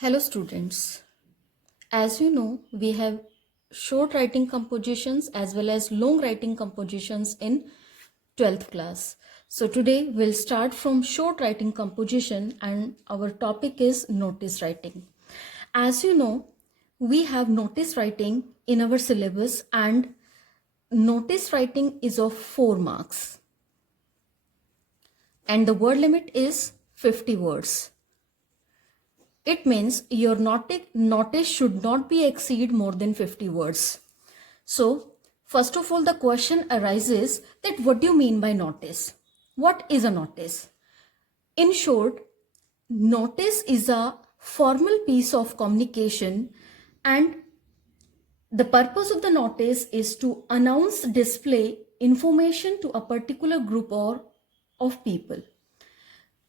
Hello students. As you know, we have short writing compositions as well as long writing compositions in 12th class. So today we'll start from short writing composition and our topic is notice writing. As you know, we have notice writing in our syllabus and notice writing is of 4 marks and the word limit is 50 words. It means your notice should not be exceed more than 50 words. So, first of all, the question arises that what do you mean by notice? What is a notice? In short, notice is a formal piece of communication and the purpose of the notice is to announce, display information to a particular group or of people.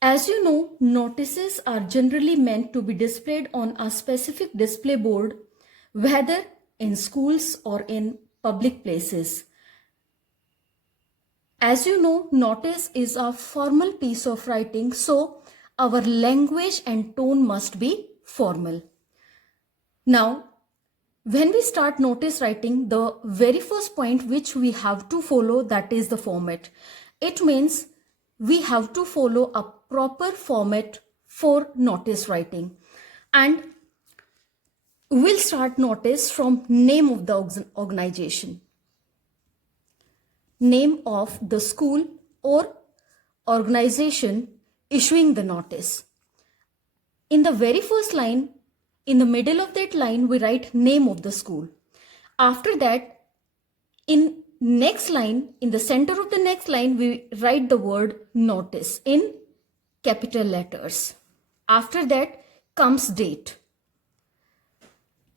As you know, notices are generally meant to be displayed on a specific display board, whether in schools or in public places. As you know, notice is a formal piece of writing, so our language and tone must be formal. Now, when we start notice writing, the very first point which we have to follow, that is the format. It means we have to follow a proper format for notice writing. And we'll start notice from name of the organization, name of the school or organization issuing the notice. In the very first line, in the middle of that line, we write name of the school. After that, in next line, in the center of the next line, we write the word notice in capital letters. After that comes date.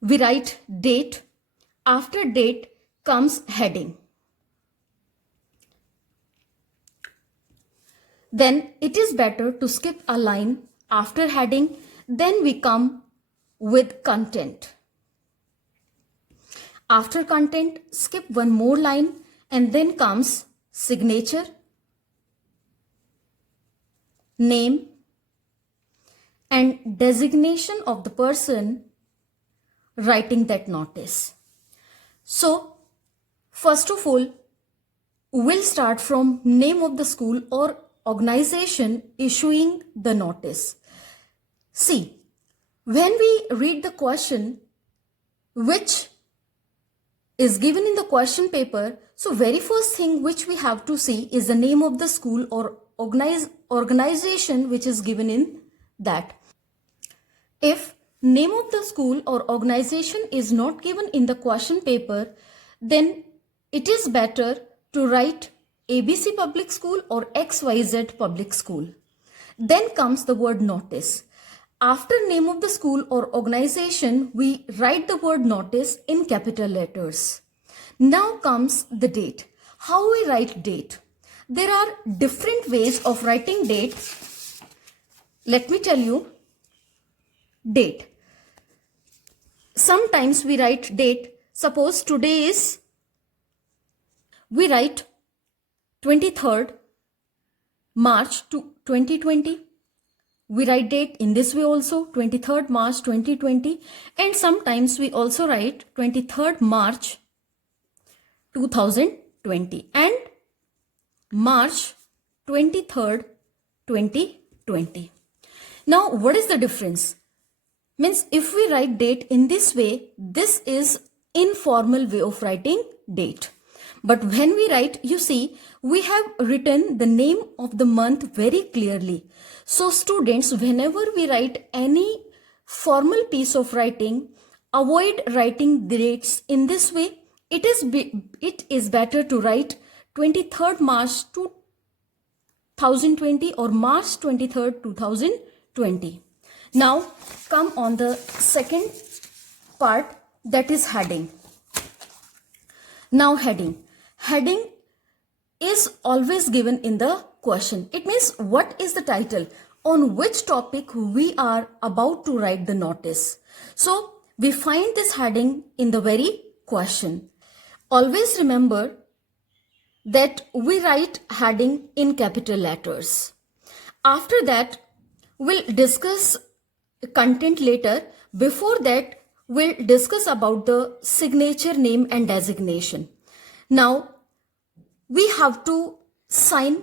We write date. After date comes heading. Then it is better to skip a line after heading. Then we come with content. After content, skip one more line and then comes signature, name, and designation of the person writing that notice. So, first of all, we'll start from name of the school or organization issuing the notice. See, when we read the question which is given in the question paper, so very first thing which we have to see is the name of the school or organization which is given in that. If name of the school or organization is not given in the question paper, then it is better to write ABC Public School or XYZ Public School. Then comes the word notice. After name of the school or organization, we write the word notice in capital letters. Now comes the date. How we write date? There are different ways of writing date. Let me tell you. Date. Sometimes we write date. Suppose today is, we write 23rd March 2020. We write date in this way also, 23rd March 2020, and sometimes we also write 23rd March 2020 and March 23rd 2020. Now, what is the difference? Means if we write date in this way, this is informal way of writing date. But when we write, you see, we have written the name of the month very clearly. So students, whenever we write any formal piece of writing, avoid writing the dates in this way. It is better to write 23rd March 2020 or March 23rd, 2020. Now come on the second part, that is heading. Now heading. Heading is always given in the question. It means what is the title, on which topic we are about to write the notice. So we find this heading in the very question. Always remember that we write heading in capital letters. After that, we'll discuss content later. Before that, we'll discuss about the signature name and designation. Now, we have to sign,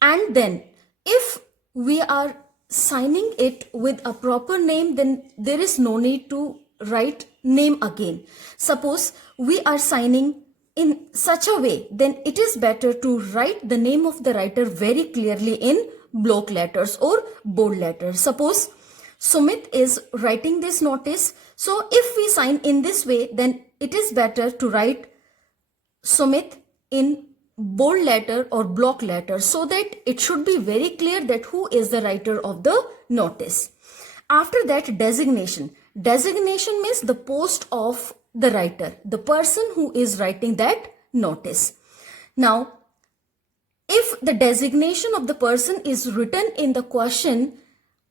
and then if we are signing it with a proper name, then there is no need to write name again. Suppose we are signing in such a way, then it is better to write the name of the writer very clearly in block letters or bold letters. Suppose Sumit is writing this notice. So if we sign in this way, then it is better to write Sumit in bold letter or block letter, so that it should be very clear that who is the writer of the notice. After that, designation. Designation means the post of the writer, the person who is writing that notice. Now, if the designation of the person is written in the question,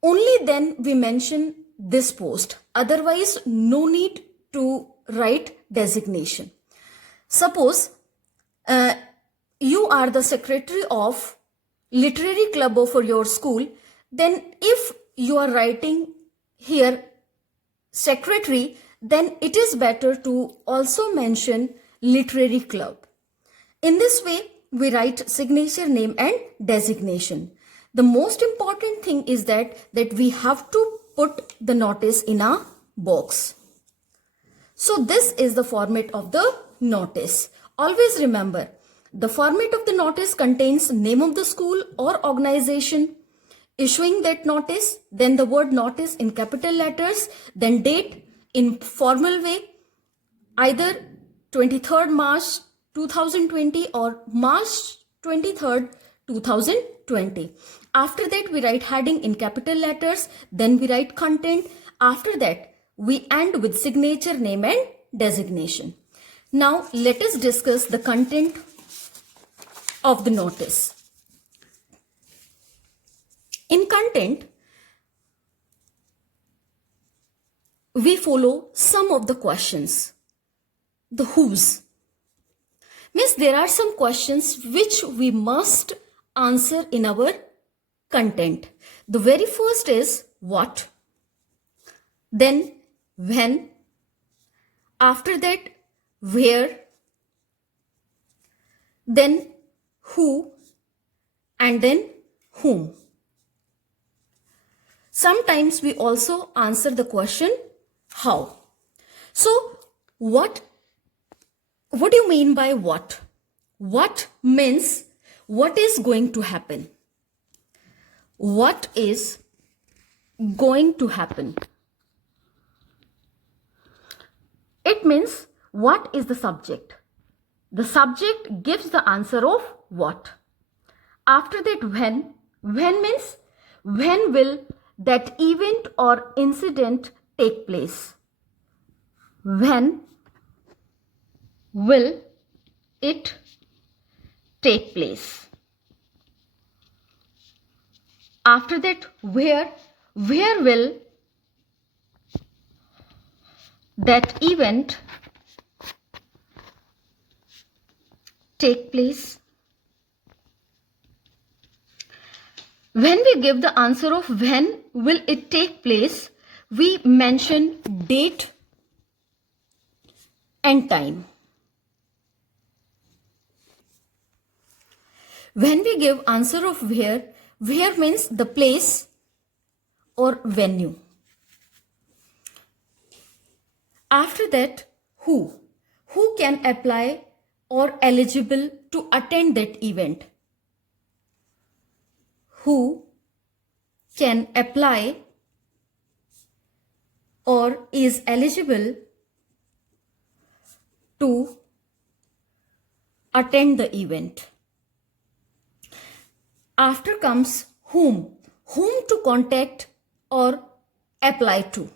only then we mention this post. Otherwise, no need to write designation. Suppose you are the secretary of literary club for your school, then if you are writing here secretary, then it is better to also mention literary club. In this way, we write signature name and designation. The most important thing is that we have to put the notice in a box. So this is the format of the notice. Always remember, the format of the notice contains name of the school or organization, issuing that notice, then the word notice in capital letters, then date in formal way, either 23rd March 2020 or March 23rd 2020. After that, we write heading in capital letters, then we write content. After that, we end with signature name and designation. Now, let us discuss the content of the notice. In content, we follow some of the questions. The whose. Means there are some questions which we must answer in our content. The very first is what, then when, after that where, then who, and then whom. Sometimes we also answer the question how. So what do you mean by what? What means what is going to happen. What is going to happen? It means what is the subject. The subject gives the answer of what. After that, when. When means when will that event or incident take place. When will it take place? After that, where will that event take place? When we give the answer of when will it take place, we mention date and time. When we give answer of where means the place or venue. After that, who can apply or eligible to attend that event. Who can apply or is eligible to attend the event. After comes whom to contact or apply to.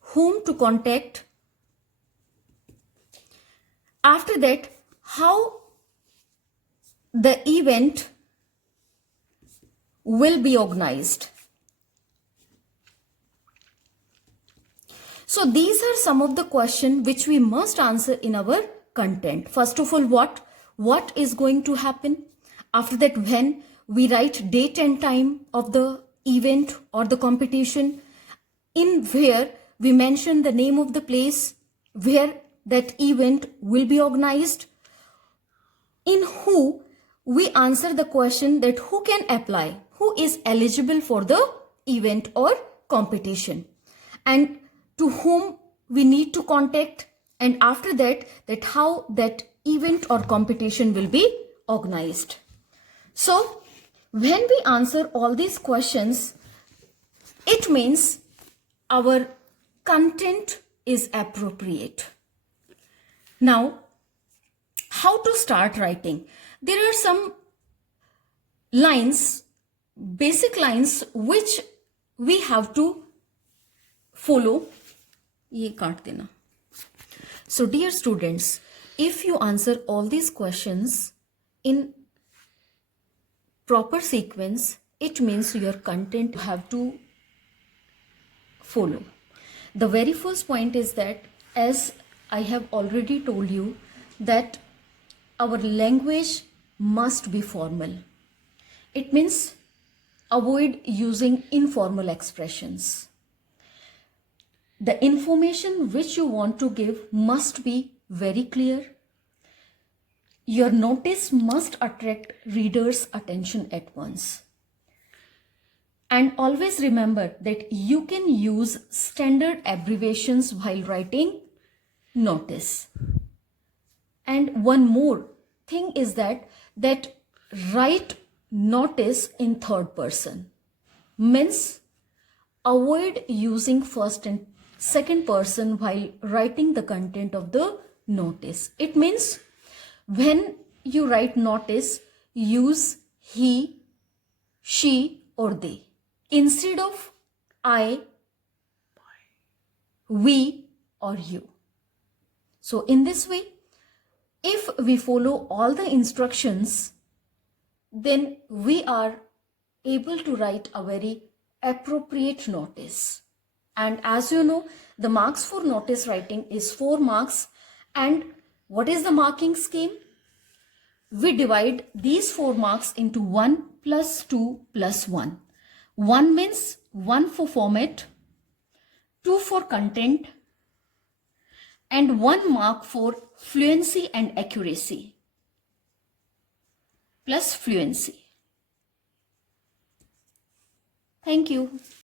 Whom to contact. After that, how the event will be organized. So these are some of the questions which we must answer in our content. First of all, what is going to happen. After that, when, we write date and time of the event or the competition, in where we mention the name of the place where that event will be organized, in who we answer the question that who can apply, who is eligible for the event or competition, and to whom we need to contact, and after that how that event or competition will be organized. So when we answer all these questions, it means our content is appropriate. Now, how to start writing? There are some lines, basic lines, which we have to follow. Ye kaat dena. So dear students, if you answer all these questions in proper sequence, it means your content have to follow. The very first point is that, as I have already told you, that our language must be formal. It means avoid using informal expressions. The information which you want to give must be very clear. Your notice must attract readers' attention at once. And always remember that you can use standard abbreviations while writing notice. And one more thing is that write notice in third person. Means avoid using first and second person while writing the content of the notice. It means when you write notice, use he, she or they instead of I, we or you. So in this way, if we follow all the instructions, then we are able to write a very appropriate notice. And as you know, the marks for notice writing is 4 marks. And what is the marking scheme? We divide these 4 marks into 1 plus 2 plus 1. 1 means 1 for format, 2 for content, and 1 mark for fluency and accuracy plus fluency. Thank you.